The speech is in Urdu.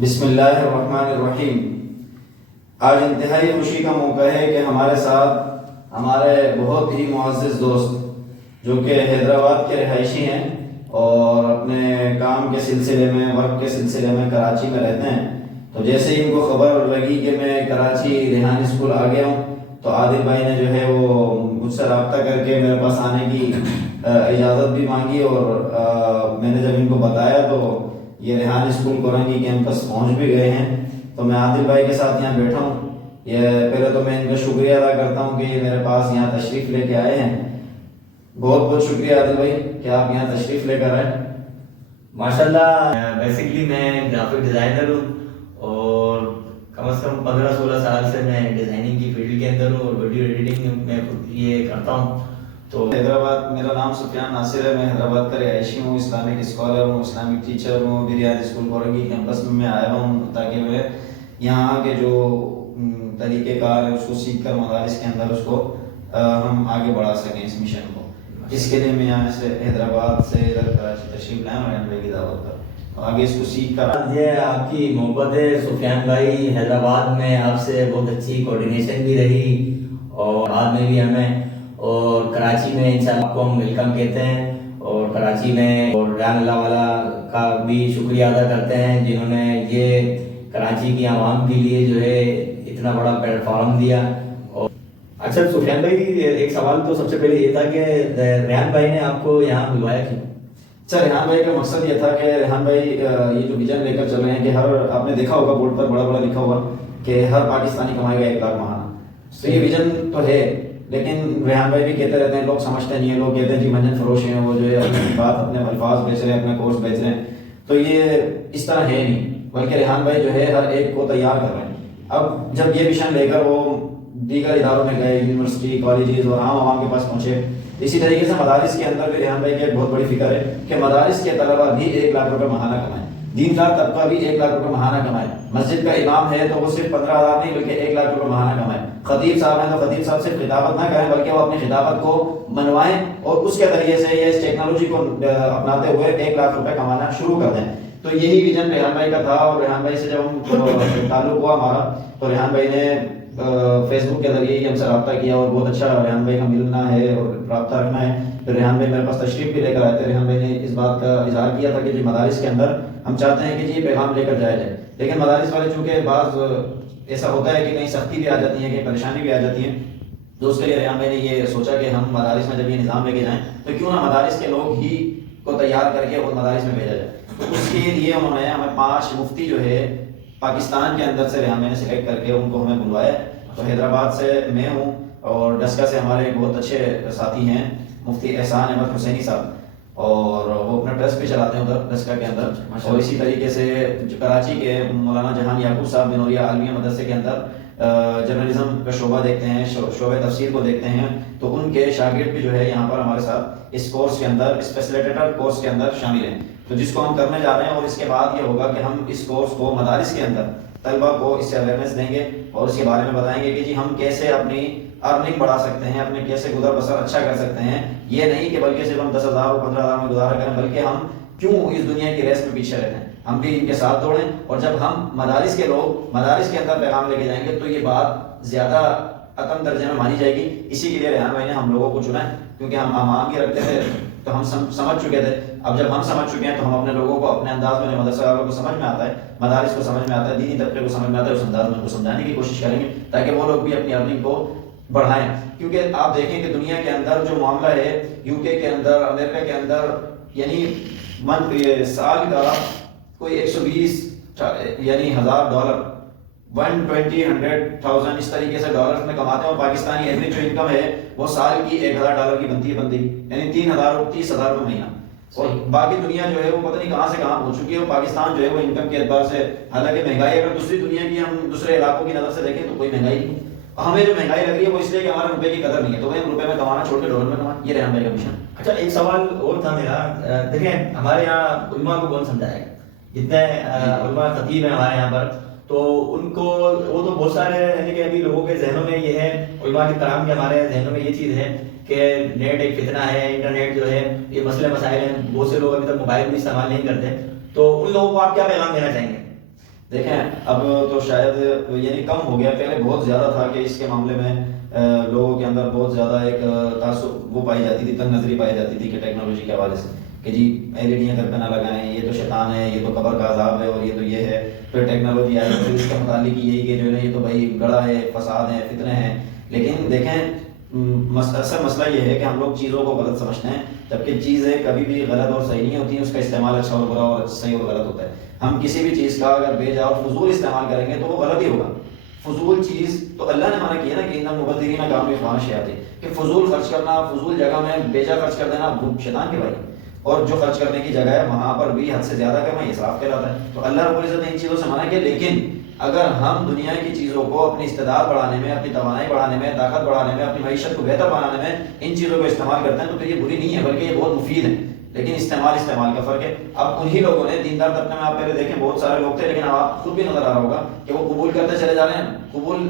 بسم اللہ الرحمن الرحیم۔ آج انتہائی خوشی کا موقع ہے کہ ہمارے ساتھ ہمارے بہت ہی معزز دوست جو کہ حیدرآباد کے رہائشی ہیں اور اپنے کام کے سلسلے میں ورک کے سلسلے میں کراچی میں رہتے ہیں، تو جیسے ہی ان کو خبر لگی کہ میں کراچی ریحان اسکول آ گیا ہوں تو عادل بھائی نے جو ہے وہ مجھ سے رابطہ کر کے میرے پاس آنے کی اجازت بھی مانگی، اور میں نے جب ان کو بتایا تو یہ ریحان اسکول کورنگی کیمپس پہنچ بھی گئے ہیں۔ تو میں عادل بھائی کے ساتھ یہاں بیٹھا ہوں۔ یہ پہلے تو میں ان کا شکریہ ادا کرتا ہوں کہ یہ میرے پاس یہاں تشریف لے کے آئے ہیں۔ بہت بہت شکریہ عادل بھائی کہ آپ یہاں تشریف لے کر آئے۔ ماشاءاللہ، بیسکلی میں گرافک ڈیزائنر ہوں اور کم از کم 15-16 سال سے میں ڈیزائننگ کی فیلڈ کے اندر ہوں اور ویڈیو ایڈیٹنگ میں خود یہ کرتا ہوں۔ تو حیدرآباد، میرا نام سفیان ناصر ہے، میں حیدرآباد کا رہائشی ہوں، اسلامک اسکالر ہوں، اسلامک ٹیچر ہوں۔ ریحان اسکول کورنگی کیمپس میں آیا ہوں تاکہ میں یہاں کے جو طریقہ کار ہے اس کو سیکھ کر مدارس کے اندر اس کو ہم آگے بڑھا سکیں اس مشن کو۔ اس کے لیے میں یہاں سے حیدرآباد سے ادھر کراچی تشریف لائے اور ریحان بھائی کی دعوت پر آگے اس کو سیکھ کر یہ آپ کی محبت ہے سفیان بھائی۔ حیدرآباد میں آپ سے بہت اچھی کوآرڈینیشن بھی رہی اور بعد میں بھی ہمیں، اور کراچی میں انشاءاللہ آپ کو ہم ویلکم کہتے ہیں، اور کراچی میں اور ریحان اللہ والا کا بھی شکریہ ادا کرتے ہیں جنہوں نے یہ کراچی کی عوام کے لیے جو ہے اتنا بڑا پلیٹ فارم دیا۔ اور اچھا سفیان بھائی، ایک سوال تو سب سے پہلے یہ تھا کہ ریحان بھائی نے آپ کو یہاں بلوایا کیوں؟ سر، ریحان بھائی کا مقصد یہ تھا کہ ریحان بھائی یہ جو ویژن لے کر چل رہے ہیں کہ ہر، آپ نے دیکھا ہوگا بورڈ پر بڑا بڑا لکھا ہوا کہ ہر پاکستانی کمائے گا 1 لاکھ ماہانہ۔ تو یہ ویژن تو ہے، لیکن ریحان بھائی بھی کہتے رہتے ہیں، لوگ سمجھتے نہیں ہیں، لوگ کہتے ہیں جی منجن فروش ہیں، وہ جو ہے اپنی بات، اپنے الفاظ بیچ رہے ہیں، اپنے کورس بیچ رہے ہیں۔ تو یہ اس طرح ہے نہیں، بلکہ ریحان بھائی جو ہے ہر ایک کو تیار کر رہے ہیں۔ اب جب یہ مشن لے کر وہ دیگر اداروں میں گئے، یونیورسٹی، کالجز اور عام عوام کے پاس پہنچے، اسی طریقے سے مدارس کے اندر بھی ریحان بھائی کی ایک بہت بڑی فکر ہے کہ مدارس کے طلبہ بھی 1 لاکھ روپے ماہانہ کمائیں، دیندار طبقہ بھی 1 لاکھ روپے ماہانہ کمائے۔ مسجد کا امام ہے تو وہ صرف 15,000 نہیں بلکہ 1 لاکھ روپے ماہانہ کمائے۔ خطیب صاحب ہیں تو خطیب صاحب صرف خطابت نہ کریں بلکہ وہ اپنی خطابت کو منوائیں اور اس کے ذریعے سے یہ اس ٹیکنالوجی کو اپناتے ہوئے 1 لاکھ روپے کمانا شروع کر دیں۔ تو یہی ویژن ریحان بھائی کا تھا، اور ریحان بھائی سے جب ہم تعلق ہوا ہمارا تو ریحان بھائی نے فیس بک کے ذریعے ہی ہم سے رابطہ کیا، اور بہت اچھا ریحان بھائی کا ملنا ہے اور رابطہ رکھنا ہے۔ پھر ریحان بھائی میرے پاس تشریف بھی لے کر آئے تھے۔ ریحان بھائی نے اس بات کا اظہار کیا تھا کہ جی مدارس کے اندر ہم چاہتے ہیں کہ جی یہ پیغام لے کر جایا جائے، لیکن مدارس والے چونکہ بعض ایسا ہوتا ہے کہ کہیں سختی بھی آ جاتی ہے، کہیں پریشانی بھی آ جاتی ہے، تو اس کے لیے ریحان بھائی نے یہ سوچا کہ ہم مدارس میں جب یہ نظام لے کے جائیں تو کیوں نہ مدارس کے لوگ ہی کو تیار کر کے اور مدارس میں بھیجا جائے۔ تو اس کے لیے انہوں نے ہمیں 5 مفتی جو ہے پاکستان کے اندر سے ریحان بھائی نے سلیکٹ کر کے ان کو ہمیں بلوایا۔ تو حیدرآباد سے میں ہوں اور ڈسکا سے ہمارے ایک بہت اچھے ساتھی ہیں مفتی احسان احمد حسینی صاحب، اور وہ اپنا ٹرسٹ بھی چلاتے ہیں ادھر ڈسکا کے اندر۔ اور اسی طریقے سے جو کراچی کے مولانا جہان یعقوب صاحب بنوریا عالمیہ مدرسے کے اندر جرنلزم کا شعبہ دیکھتے ہیں، شعبہ تفسیر کو دیکھتے ہیں، تو ان کے شاگرد بھی جو ہے یہاں پر ہمارے ساتھ اس کورس کے اندر، اس فیسیلیٹیٹر کورس کے اندر شامل ہیں۔ تو جس کو ہم کرنے جا رہے ہیں، اور اس کے بعد یہ ہوگا کہ ہم اس کورس کو مدارس کے اندر طلبہ کو اس سے اویئرنیس دیں گے اور اس کے بارے میں بتائیں گے کہ جی ہم کیسے اپنی ارننگ بڑھا سکتے ہیں، اپنے کیسے گزر بسر اچھا کر سکتے ہیں۔ یہ نہیں کہ بلکہ صرف ہم 10,000 اور 15,000 میں گزارا کریں، بلکہ ہم کیوں اس دنیا کی ریس میں پیچھے رہتے ہیں، ہم بھی ان کے ساتھ دوڑیں۔ اور جب ہم مدارس کے لوگ مدارس کے اندر پیغام لے کے جائیں گے تو یہ بات زیادہ عدم درجے میں مانی جائے گی۔ اسی کے لیے ریحان بھائی نے ہم لوگوں کو چنا ہے، کیونکہ ہم عام کی رکھتے تھے تو ہم سمجھ چکے تھے۔ اب جب ہم سمجھ چکے ہیں تو ہم اپنے لوگوں کو اپنے انداز میں، مدرسہ والوں کو سمجھ میں آتا ہے، مدارس کو سمجھ میں آتا ہے، دینی طبقے کو سمجھ میں آتا ہے، اس انداز میں ان کو سمجھانے کی کوشش کریں گے تاکہ وہ لوگ بھی اپنی ارننگ کو بڑھائیں۔ کیونکہ آپ دیکھیں کہ دنیا کے اندر جو معاملہ ہے، UK کے اندر، امریکہ کے اندر، یعنی سال کا کوئی 120 یعنی $1,000 120 100,000 اس طریقے سے ڈالرز میں کماتے ہیں، اور پاکستانی ایوریج جو انکم ہے وہ سال کی $1,000 کی بنتی ہے بندے کی، یعنی 30,000 روپے مہینہ۔ اور باقی دنیا جو ہے وہ پتہ نہیں کہاں سے کہاں پہنچ چکی ہے، اور پاکستان جو ہے وہ انکم کے اعتبار سے، حالانکہ مہنگائی اگر دوسری دنیا کی، ہم دوسرے علاقوں کی نظر سے دیکھیں تو کوئی مہنگائی نہیں، ہمیں جو مہنگائی لگ رہی ہے وہ اس لیے کہ ہمارے روپے کی قدر نہیں ہے، تو وہ روپے میں کمانا چھوڑ کے ڈالر میں کمانا۔ یہ ریحان بھائی کا مشن۔ اچھا، ایک سوال اور تھا میرا، دیکھیں ہمارے یہاں علماء کو کون سمجھائے گا؟ جتنے علماء خطیب ہیں ہمارے یہاں پر، تو ان کو وہ تو بہت سارے، یعنی کہ ابھی لوگوں کے ذہنوں میں یہ ہے، علماء کے کرام کے ہمارے ذہنوں میں یہ چیز ہے کہ نیٹ ایک فتنہ ہے، انٹرنیٹ جو ہے یہ مسئلے مسائل ہیں، بہت سے لوگ ابھی تک موبائل بھی استعمال نہیں کرتے، تو ان لوگوں کو آپ کیا پیغام دینا چاہیں گے؟ دیکھیں اب تو شاید یعنی کم ہو گیا، پہلے بہت زیادہ تھا کہ اس کے معاملے میں لوگوں کے اندر بہت زیادہ ایک تعصب وہ پائی جاتی تھی، تنگ نظری پائی جاتی تھی کہ ٹیکنالوجی کے حوالے سے کہ جی ایلڈیاں گھر پہ نہ لگائیں، یہ تو شیطان ہے، یہ تو قبر کا عذاب ہے، اور یہ تو یہ ہے. پھر ٹیکنالوجی آئی، پھر اس کے متعلق یہی کہ جو ہے یہ تو بھائی گڑا ہے، فساد ہے، فتنے ہیں. لیکن دیکھیں اصل مسئلہ یہ ہے کہ ہم لوگ چیزوں کو غلط سمجھتے ہیں، جبکہ چیزیں کبھی بھی غلط اور صحیح نہیں ہوتی ہیں، اس کا استعمال اچھا اور برا اور صحیح اور غلط ہوتا ہے. ہم کسی بھی چیز کا اگر بے جا اور فضول استعمال کریں گے تو وہ غلط ہی ہوگا. فضول چیز تو اللہ نے منع کیا نا کہ ان المبذرین کانوا اخوان الشیاطین، کہ فضول خرچ کرنا، فضول جگہ میں بے جا خرچ کر دینا وہ شیطان کے بھائی. اور جو خرچ کرنے کی جگہ ہے وہاں پر بھی حد سے زیادہ کرنا یہ اسراف کہلاتا ہے. تو اللہ رب العزت نے ان چیزوں سے منع کیا. لیکن اگر ہم دنیا کی چیزوں کو اپنی استعداد بڑھانے میں، اپنی توانائی بڑھانے میں، طاقت بڑھانے میں، اپنی معیشت کو بہتر بنانے میں ان چیزوں کو استعمال کرتے ہیں تو پھر یہ بری نہیں ہے، بلکہ یہ بہت مفید ہے. لیکن استعمال کا فرق ہے. اب انہی لوگوں نے دیندار طبقے میں آپ پہلے دیکھیں بہت سارے لوگ تھے، لیکن اب آپ خود بھی نظر آ رہا ہوگا کہ وہ قبول کرتے چلے جا رہے ہیں. قبول